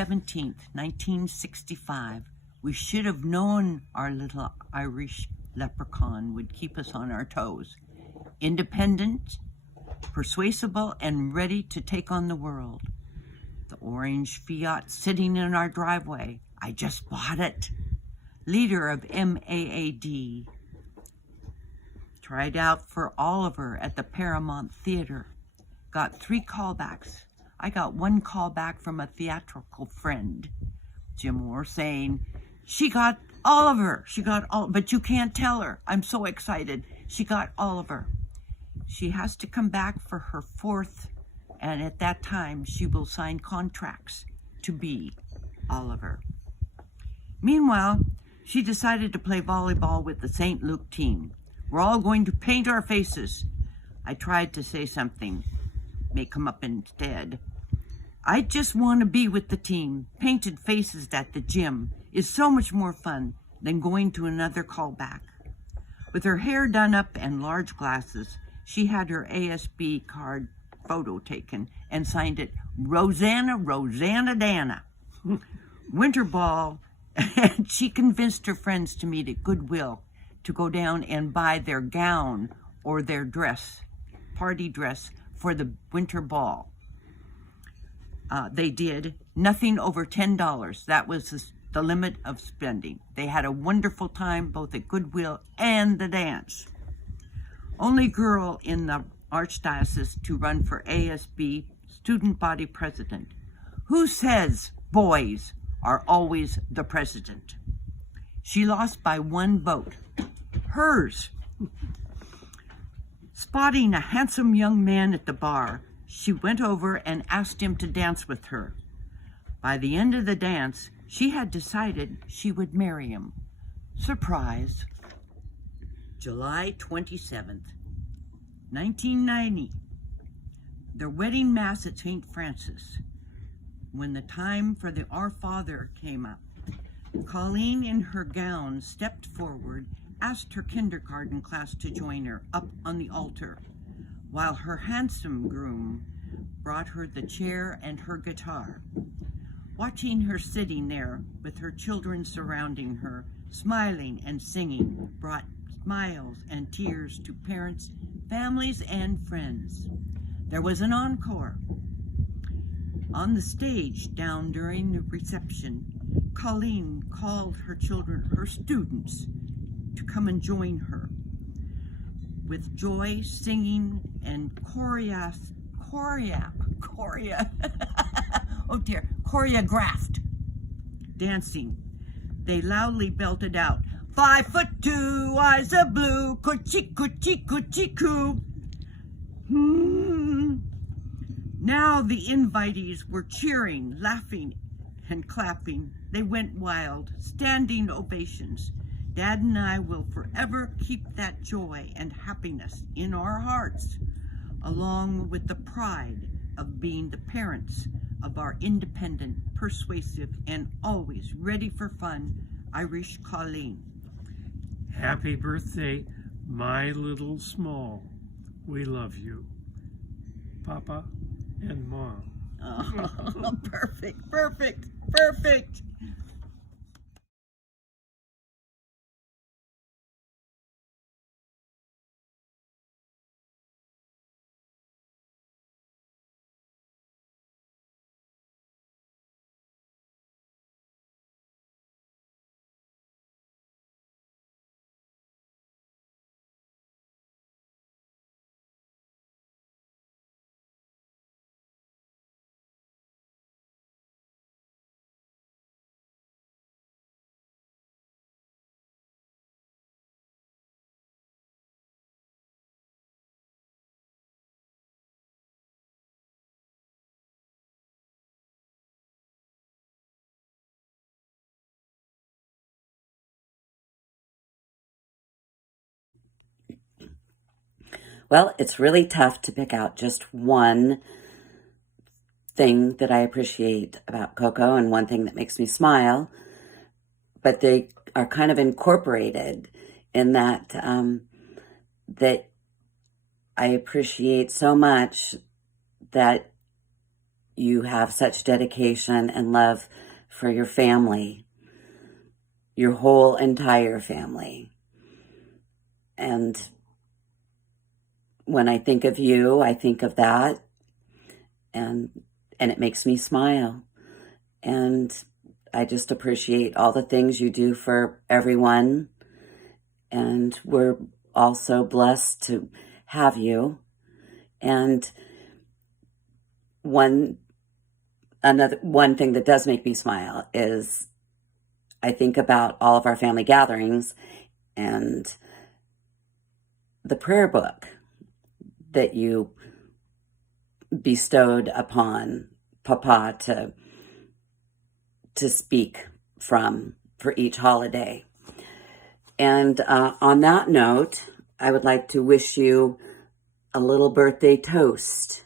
17th, 1965. We should have known our little Irish leprechaun would keep us on our toes. Independent, persuasive, and ready to take on the world. The orange Fiat sitting in our driveway. I just bought it. Leader of MAAD. Tried out for Oliver at the Paramount Theater. Got 3 callbacks. I got 1 callback from a theatrical friend. Jim Moore saying, she got Oliver. But you can't tell her. I'm so excited. She got Oliver. She has to come back for her 4th, and at that time she will sign contracts to be Oliver. Meanwhile, she decided to play volleyball with the St. Luke team. We're all going to paint our faces. I tried to say something, may come up instead. I just want to be with the team. Painted faces at the gym is so much more fun than going to another callback. With her hair done up and large glasses, she had her ASB card photo taken and signed it Rosanna Dana. Winter ball, and she convinced her friends to meet at Goodwill to go down and buy their gown or their dress, party dress, for the winter ball. They did. Nothing over $10. That was the limit of spending. They had a wonderful time both at Goodwill and the dance. Only girl in the Archdiocese to run for ASB student body president. Who says boys are always the president? She lost by 1 vote. Hers. Spotting a handsome young man at the bar, she went over and asked him to dance with her. By the end of the dance, she had decided she would marry him. Surprise. July 27th, 1990. Their wedding mass at St. Francis. When the time for the Our Father came up, Colleen in her gown stepped forward, asked her kindergarten class to join her up on the altar, while her handsome groom brought her the chair and her guitar. Watching her sitting there with her children surrounding her, smiling and singing, brought smiles and tears to parents, families, and friends. There was an encore. On the stage down during the reception, Colleen called her children, her students, to come and join her. With joy, singing, and choreographed dancing, they loudly belted out, 5'2", eyes of blue, coochie coochie coochie coo. Now the invitees were cheering, laughing, and clapping. They went wild, standing ovations. Dad and I will forever keep that joy and happiness in our hearts, along with the pride of being the parents of our independent, persuasive, and always ready for fun Irish Colleen. Happy birthday, my little small. We love you. Papa and Mom. Oh, perfect, perfect, perfect. Well, it's really tough to pick out just one thing that I appreciate about Coco and one thing that makes me smile, but they are kind of incorporated in that that I appreciate so much that you have such dedication and love for your family, your whole entire family. And when I think of you, I think of that, and it makes me smile. And I just appreciate all the things you do for everyone. And we're also blessed to have you. And one thing that does make me smile is I think about all of our family gatherings and the prayer book that you bestowed upon Papa to speak from for each holiday. And on that note, I would like to wish you a little birthday toast.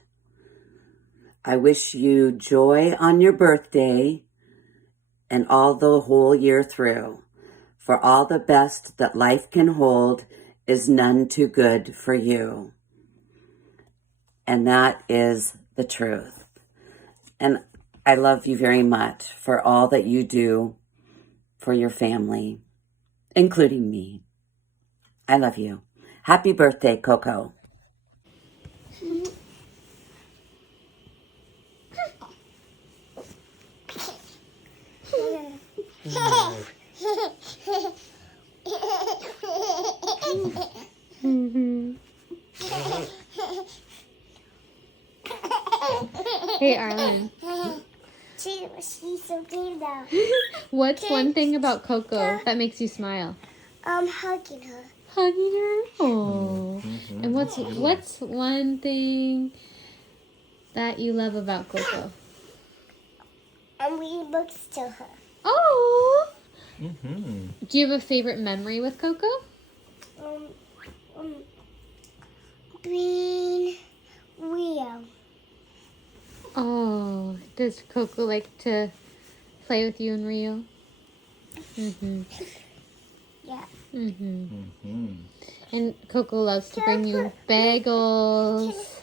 I wish you joy on your birthday and all the whole year through. For all the best that life can hold is none too good for you. And that is the truth. And I love you very much for all that you do for your family, including me. I love you. Happy birthday, Coco. Hey, Arlen. She's so cute though. What's one thing about Coco that makes you smile? Hugging her. Hugging her. Oh. And what's one thing that you love about Coco? And read books to her. Oh. Do you have a favorite memory with Coco? Being real. Oh, does Coco like to play with you in Rio? Yeah. And Coco loves to bring you bagels.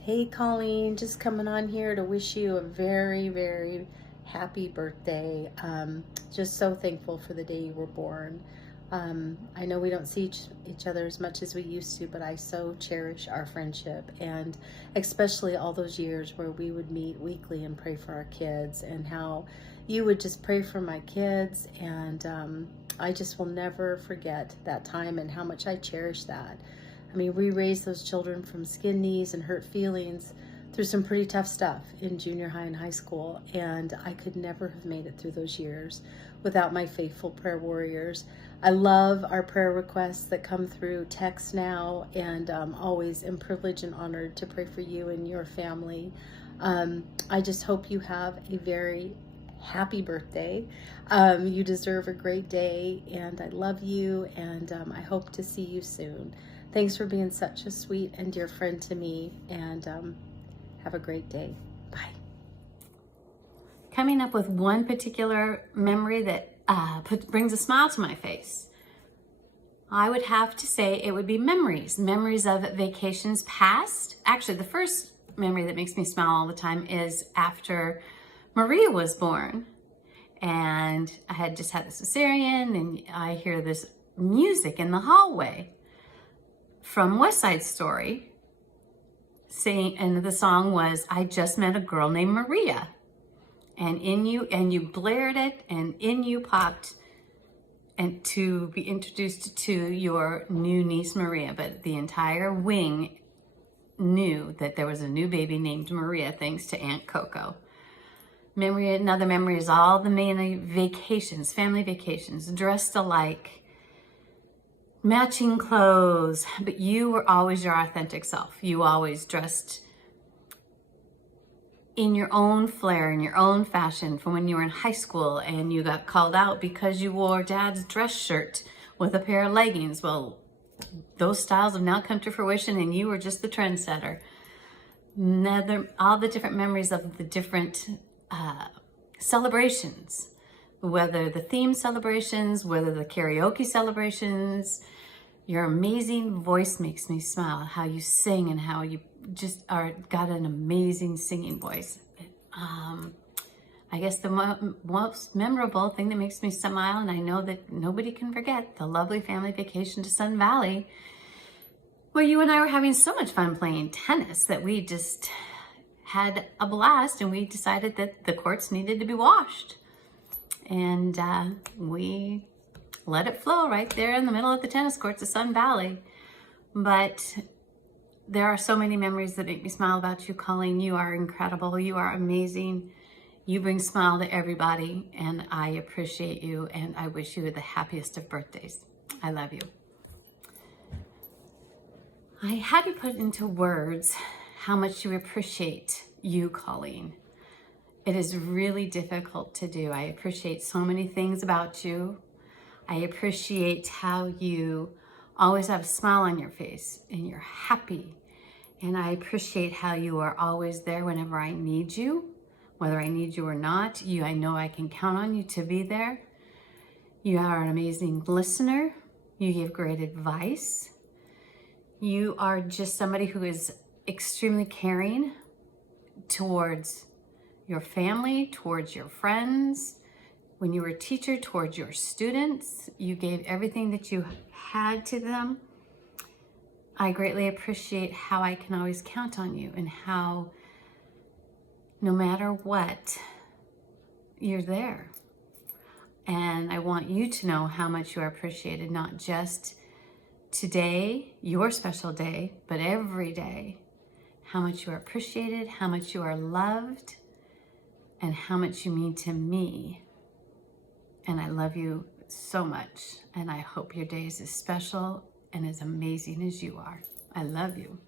Hey Colleen, just coming on here to wish you a very, very happy birthday. Just so thankful for the day you were born. I know we don't see each other as much as we used to, but I so cherish our friendship, and especially all those years where we would meet weekly and pray for our kids, and how you would just pray for my kids. And I just will never forget that time and how much I cherish that. I mean, we raised those children from skin knees and hurt feelings through some pretty tough stuff in junior high and high school, and I could never have made it through those years without my faithful prayer warriors. I love our prayer requests that come through text now, and always am privileged and honored to pray for you and your family. I just hope you have a very happy birthday. You deserve a great day, and I love you, and I hope to see you soon. Thanks for being such a sweet and dear friend to me, and have a great day. Bye. Coming up with one particular memory that brings a smile to my face, I would have to say it would be memories of vacations past. Actually, the first memory that makes me smile all the time is after Maria was born, and I had just had the cesarean, and I hear this music in the hallway from West Side Story, and the song was "I Just Met a Girl Named Maria," and you blared it, and in you popped, and to be introduced to your new niece Maria. But the entire wing knew that there was a new baby named Maria thanks to Aunt Coco. Another memory is all the many vacations, family vacations, dressed alike, matching clothes, but you were always your authentic self. You always dressed in your own flair, in your own fashion, from when you were in high school and you got called out because you wore Dad's dress shirt with a pair of leggings. Well, those styles have now come to fruition, and you were just the trendsetter. All the different memories of the different celebrations, whether the theme celebrations, whether the karaoke celebrations. Your amazing voice makes me smile. How you sing and how you got an amazing singing voice. I guess the most memorable thing that makes me smile, and I know that nobody can forget, the lovely family vacation to Sun Valley, where you and I were having so much fun playing tennis that we just had a blast, and we decided that the courts needed to be washed. And we let it flow right there in the middle of the tennis courts of Sun Valley. But there are so many memories that make me smile about you, Colleen. You are incredible. You are amazing. You bring smile to everybody, and I appreciate you, and I wish you the happiest of birthdays. I love you. I had to put into words how much you appreciate you, Colleen. It is really difficult to do. I appreciate so many things about you. I appreciate how you always have a smile on your face and you're happy. And I appreciate how you are always there whenever I need you, whether I need you or not. I know I can count on you to be there. You are an amazing listener. You give great advice. You are just somebody who is extremely caring towards your family, towards your friends. When you were a teacher, towards your students, you gave everything that you had to them. I greatly appreciate how I can always count on you and how no matter what, you're there. And I want you to know how much you are appreciated, not just today, your special day, but every day. How much you are appreciated, how much you are loved, and how much you mean to me. And I love you so much. And I hope your day is as special and as amazing as you are. I love you.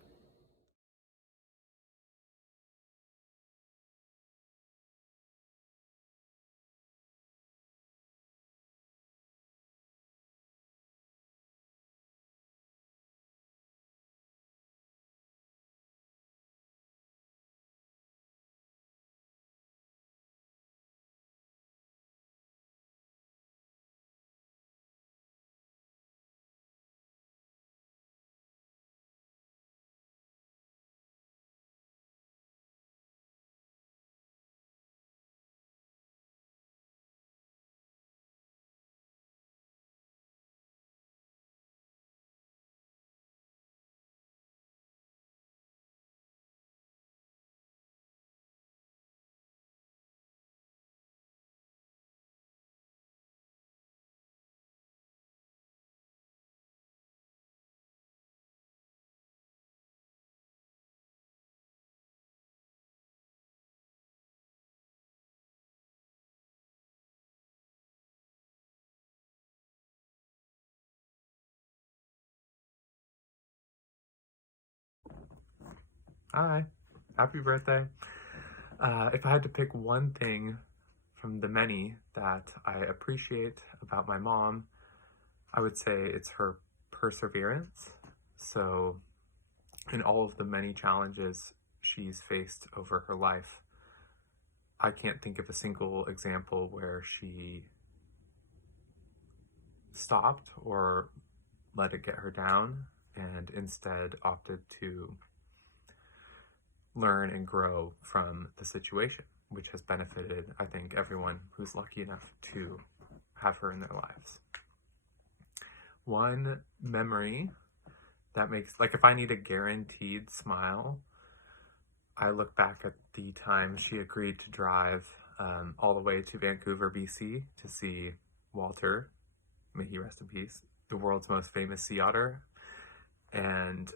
Hi, happy birthday. If I had to pick one thing from the many that I appreciate about my mom, I would say it's her perseverance. So, in all of the many challenges she's faced over her life, I can't think of a single example where she stopped or let it get her down and instead opted to learn and grow from the situation, which has benefited, I think, everyone who's lucky enough to have her in their lives. One memory that makes, like, if I need a guaranteed smile, I look back at the time she agreed to drive all the way to Vancouver, BC to see Walter, may he rest in peace, the world's most famous sea otter. And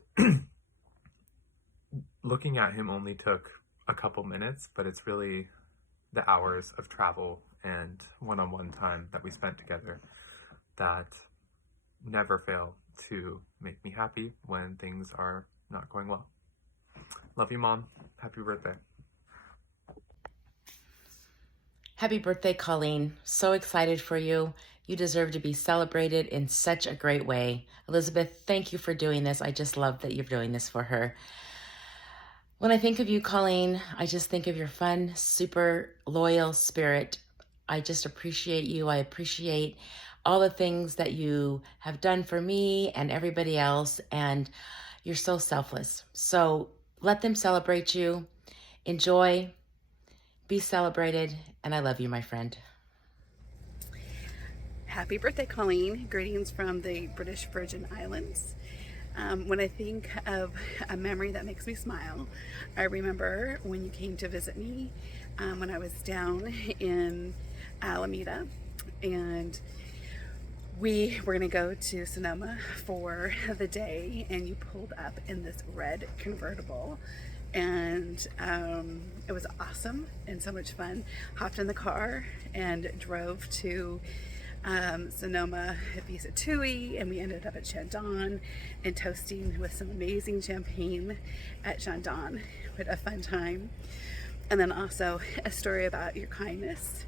looking at him only took a couple minutes, but it's really the hours of travel and one-on-one time that we spent together that never fail to make me happy when things are not going well. Love you, Mom. Happy birthday. Happy birthday, Colleen. So excited for you. You deserve to be celebrated in such a great way. Elizabeth, thank you for doing this. I just love that you're doing this for her. When I think of you, Colleen, I just think of your fun, super loyal spirit. I just appreciate you. I appreciate all the things that you have done for me and everybody else. And you're so selfless. So Let them celebrate you. Enjoy. Be celebrated. And I love you, my friend. Happy birthday, Colleen. Greetings from the British Virgin Islands. When I think of a memory that makes me smile, I remember when you came to visit me when I was down in Alameda, and we were going to go to Sonoma for the day, and you pulled up in this red convertible, and it was awesome and so much fun. Hopped in the car and drove to Sonoma, Visa Tui, and we ended up at Chandon and toasting with some amazing champagne at Chandon. We had a fun time. And then also a story about your kindness.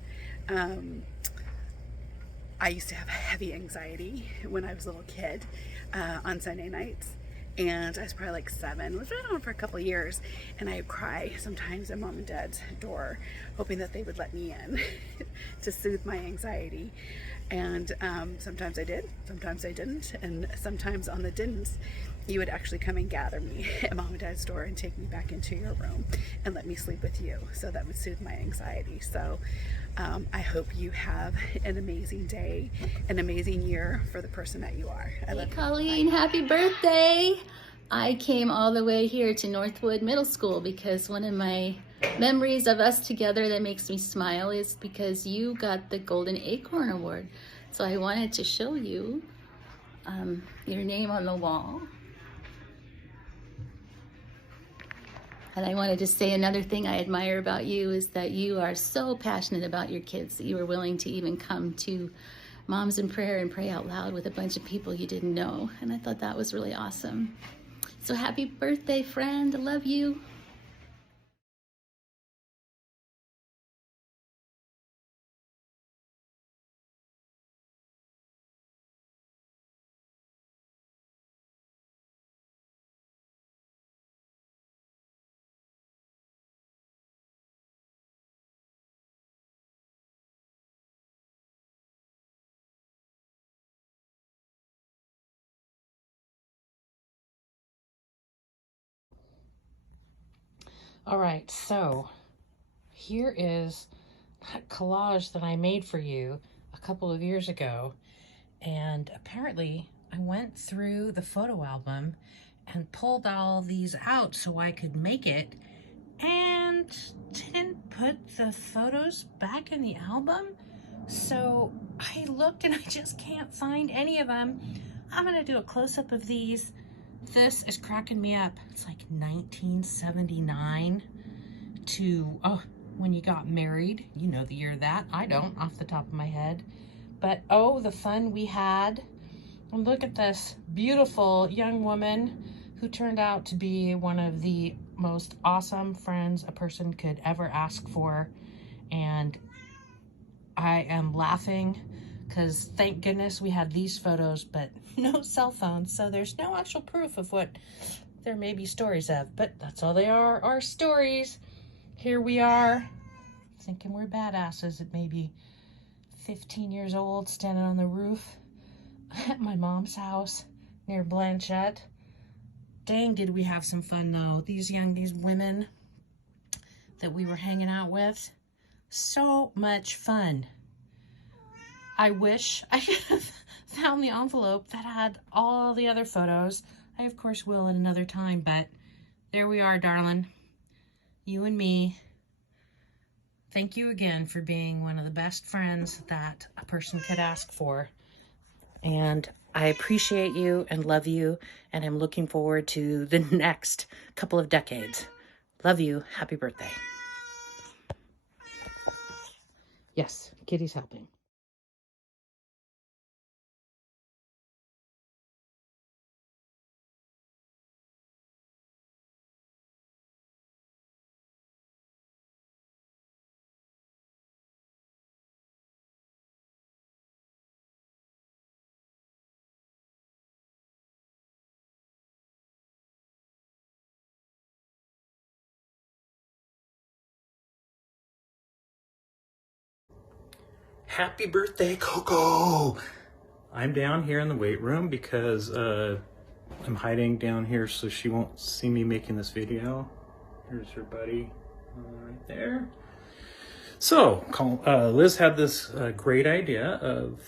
I used to have heavy anxiety when I was a little kid on Sunday nights. And I was probably like 7. Was right on for a couple of years, and I would cry sometimes at mom and dad's door, hoping that they would let me in to soothe my anxiety. And sometimes I did, sometimes I didn't, and sometimes on the didn't, you would actually come and gather me at mom and dad's door and take me back into your room and let me sleep with you. So that would soothe my anxiety. So I hope you have an amazing day, an amazing year for the person that you are. I love you. Colleen, happy birthday. I came all the way here to Northwood Middle School because one of my memories of us together that makes me smile is because you got the Golden Acorn Award. So I wanted to show you your name on the wall. And I wanted to say another thing I admire about you is that you are so passionate about your kids that you were willing to even come to Moms in Prayer and pray out loud with a bunch of people you didn't know. And I thought that was really awesome. So happy birthday, friend. I love you. All right, so here is that collage that I made for you a couple of years ago. And apparently I went through the photo album and pulled all these out so I could make it, and didn't put the photos back in the album. So I looked and I just can't find any of them. I'm gonna do a close-up of these. This is cracking me up. It's like 1979 to, oh, when you got married. You know the year of that. I don't off the top of my head. But oh, the fun we had. And look at this beautiful young woman who turned out to be one of the most awesome friends a person could ever ask for. And I am laughing because thank goodness we had these photos, but no cell phones, so there's no actual proof of what there may be stories of, but that's all they are stories. Here we are, thinking we're badasses at maybe 15 years old, standing on the roof at my mom's house near Blanchette. Dang, did we have some fun though. These women that we were hanging out with, so much fun. I wish I could have found the envelope that had all the other photos. I, of course, will at another time, but there we are, darling. You and me. Thank you again for being one of the best friends that a person could ask for. And I appreciate you and love you, and I'm looking forward to the next couple of decades. Love you. Happy birthday. Yes, Kitty's helping. Happy birthday, Coco! I'm down here in the weight room because I'm hiding down here so she won't see me making this video. Here's her buddy right there. So Liz had this great idea of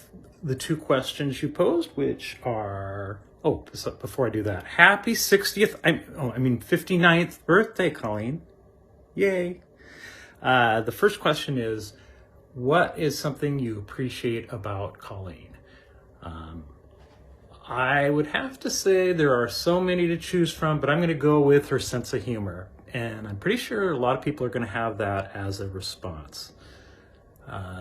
the 2 questions you posed, which are, before I do that, happy 59th birthday, Colleen. Yay. The first question is, what is something you appreciate about Colleen? I would have to say there are so many to choose from, but I'm going to go with her sense of humor. And I'm pretty sure a lot of people are going to have that as a response.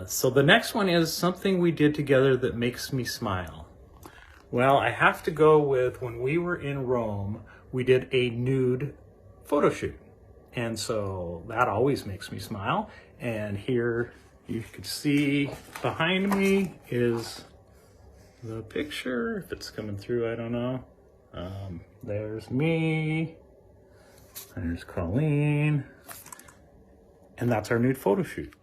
So the next one is something we did together that makes me smile. Well, I have to go with when we were in Rome, we did a nude photo shoot. And so that always makes me smile. And here you can see behind me is the picture. If it's coming through, I don't know. There's me. There's Colleen. And that's our nude photo shoot.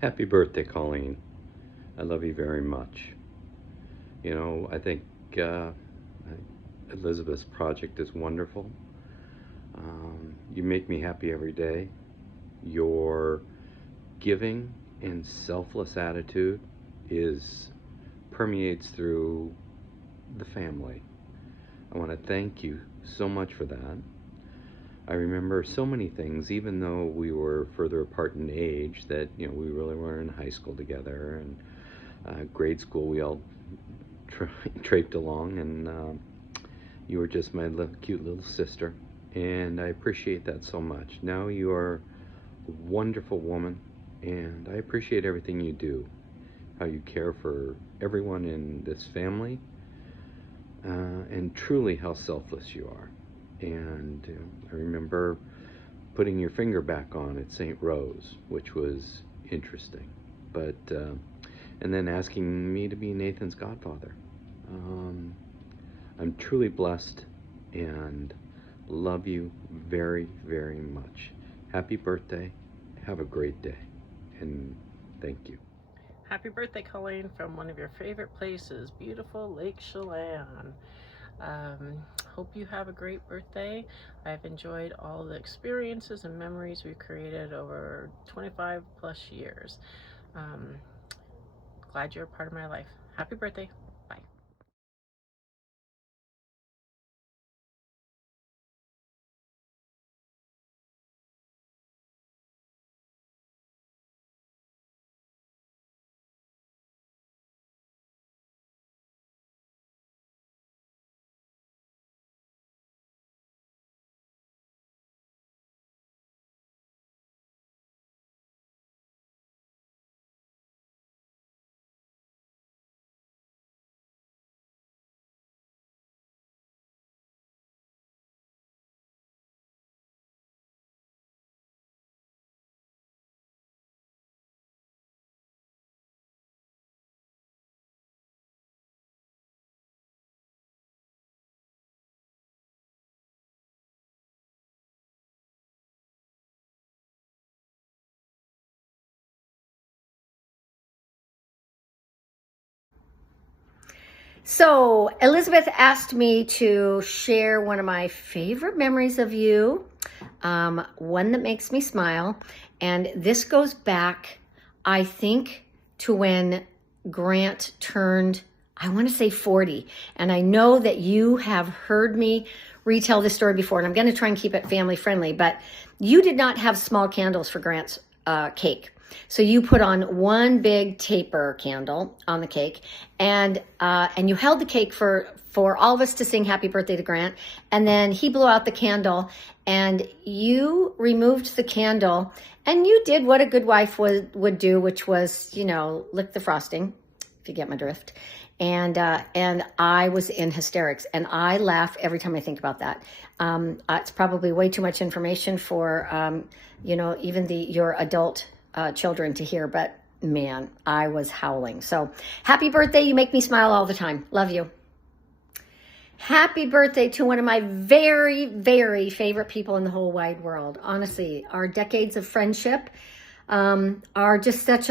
Happy birthday, Colleen. I love you very much. You know, I think Elizabeth's project is wonderful. You make me happy every day. Your giving and selfless attitude permeates through the family. I want to thank you so much for that. I remember so many things, even though we were further apart in age, that, you know, we really were in high school together, and grade school we all draped along, and you were just my cute little sister, and I appreciate that so much. Now you are a wonderful woman, and I appreciate everything you do, how you care for everyone in this family, and truly how selfless you are. And I remember putting your finger back on at St. Rose, which was interesting. But and then asking me to be Nathan's godfather. I'm truly blessed and love you very, very much. Happy birthday. Have a great day. And thank you. Happy birthday, Colleen, from one of your favorite places, beautiful Lake Chelan. Hope you have a great birthday. I've enjoyed all the experiences and memories we've created over 25 plus years. Glad you're a part of my life. Happy birthday. Bye. So Elizabeth asked me to share one of my favorite memories of you, one that makes me smile. And this goes back, I think, to when Grant turned, I want to say 40. And I know that you have heard me retell this story before, and I'm going to try and keep it family friendly, but you did not have small candles for Grant's cake. So you put on one big taper candle on the cake, and you held the cake for all of us to sing happy birthday to Grant. And then he blew out the candle, and you removed the candle, and you did what a good wife would do, which was, you know, lick the frosting, if you get my drift. And I was in hysterics, and I laugh every time I think about that. It's probably way too much information for, you know, even your adult children to hear, but man, I was howling. So happy birthday. You make me smile all the time. Love you. Happy birthday to one of my very, very favorite people in the whole wide world. Honestly, our decades of friendship are just such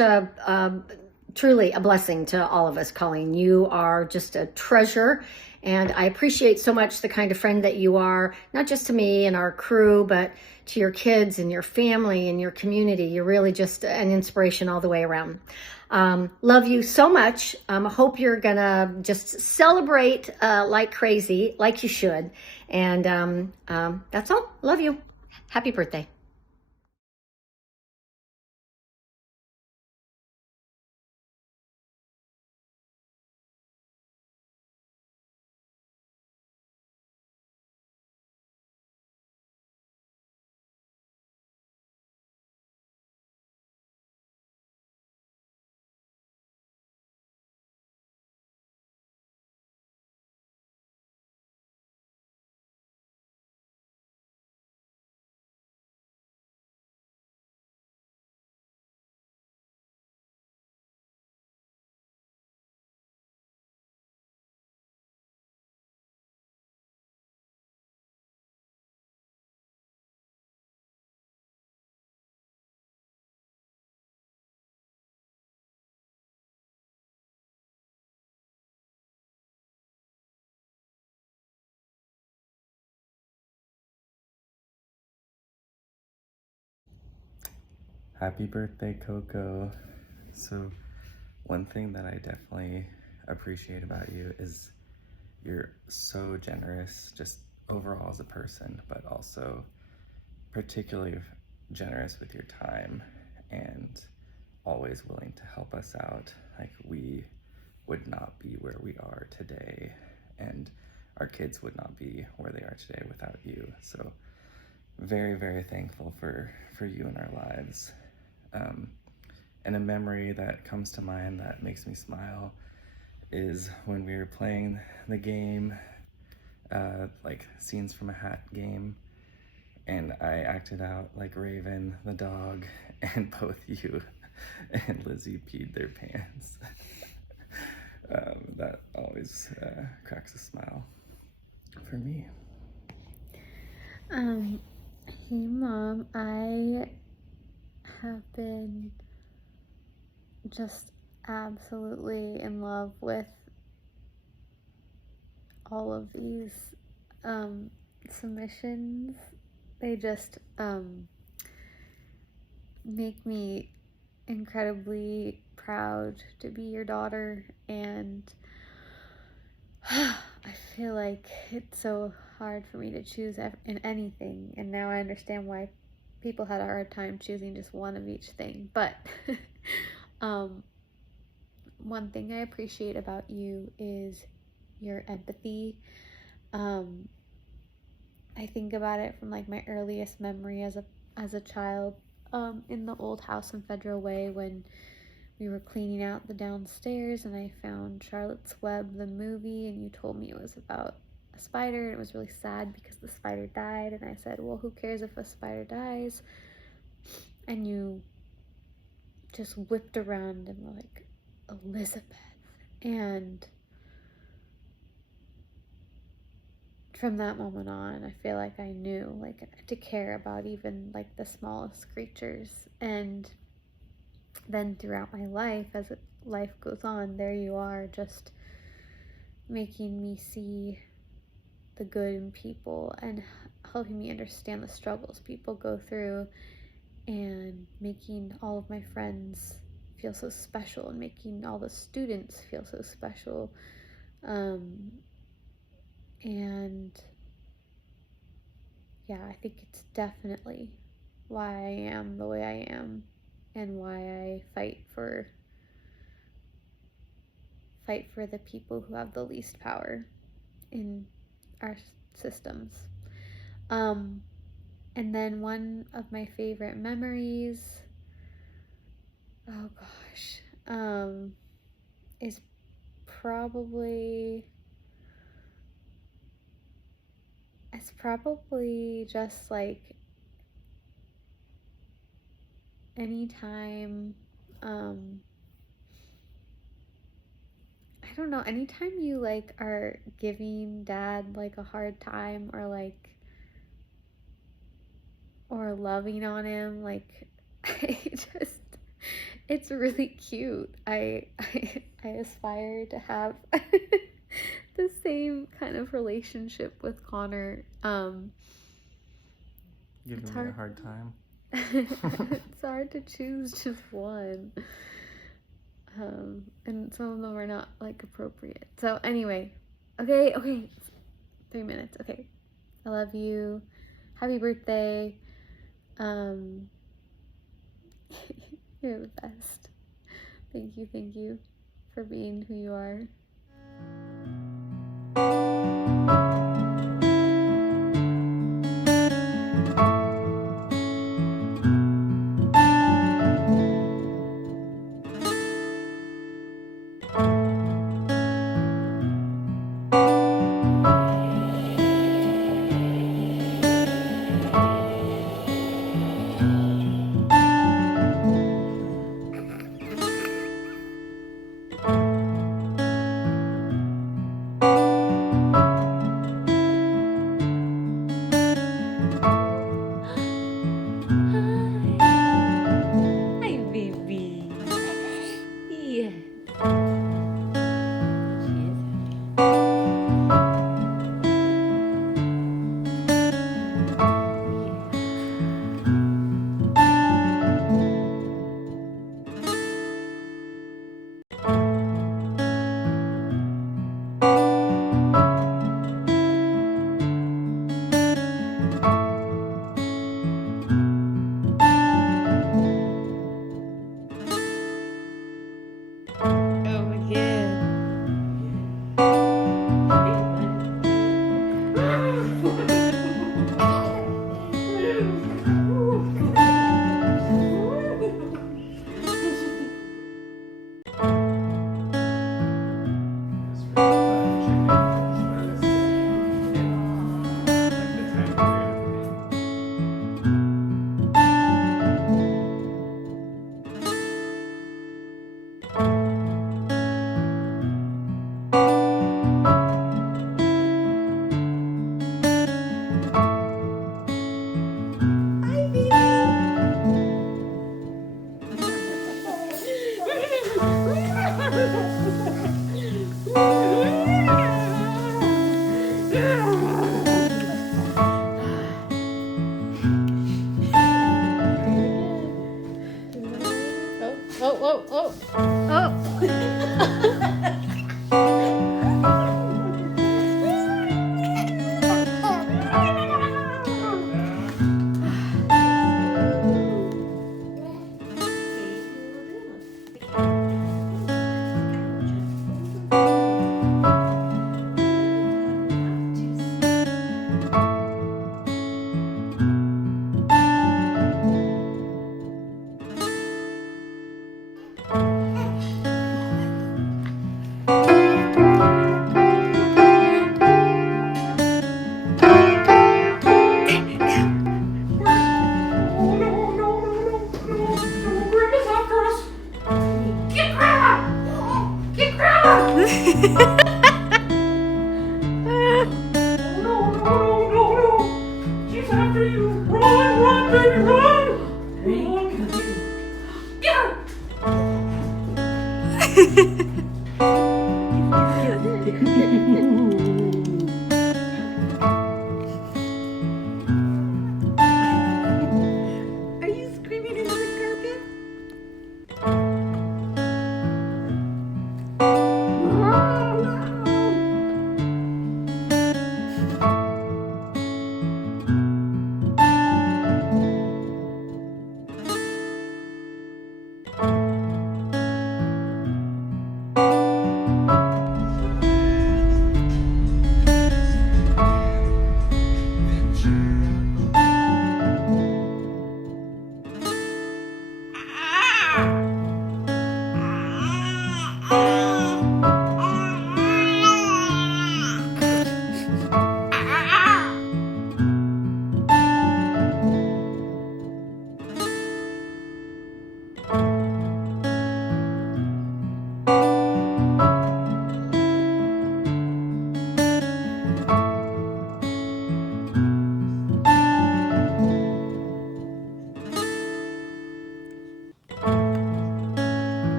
truly a blessing to all of us, Colleen. You are just a treasure, and I appreciate so much the kind of friend that you are, not just to me and our crew, but to your kids and your family and your community. You're really just an inspiration all the way around. Love you so much. Hope you're gonna just celebrate like crazy, like you should. And that's all. Love you. Happy birthday. Happy birthday, Coco. So, one thing that I definitely appreciate about you is you're so generous, just overall as a person, but also particularly generous with your time and always willing to help us out. Like, we would not be where we are today, and our kids would not be where they are today without you. So, very, very thankful for you in our lives. And a memory that comes to mind that makes me smile is when we were playing the game, like Scenes from a Hat game, and I acted out like Raven the dog, and both you and Lizzie peed their pants. That always cracks a smile for me. Hey Mom, I have been just absolutely in love with all of these submissions. They just make me incredibly proud to be your daughter, and I feel like it's so hard for me to choose in anything, and now I understand why people had a hard time choosing just one of each thing. But one thing I appreciate about you is your empathy. I think about it from like my earliest memory as a child, in the old house in Federal Way when we were cleaning out the downstairs, and I found Charlotte's Web, the movie, and you told me it was about a spider, and it was really sad because the spider died, and I said, well, who cares if a spider dies? And you just whipped around and were like, Elizabeth. And from that moment on, I feel like I knew like to care about even like the smallest creatures. And then throughout my life, as life goes on, there you are, just making me see the good in people and helping me understand the struggles people go through, and making all of my friends feel so special, and making all the students feel so special. And yeah, I think it's definitely why I am the way I am, and why I fight for the people who have the least power in our systems. And then one of my favorite memories, oh gosh, is probably, it's probably just like anytime, I don't know, anytime you like are giving dad like a hard time, or like, or loving on him, like, I just, it's really cute. I aspire to have the same kind of relationship with Connor. Giving It's me a hard. hard time. It's hard to choose just one. And some of them are not like appropriate. So anyway, okay, 3 minutes. Okay, I love you. Happy birthday. You're the best. Thank you for being who you are.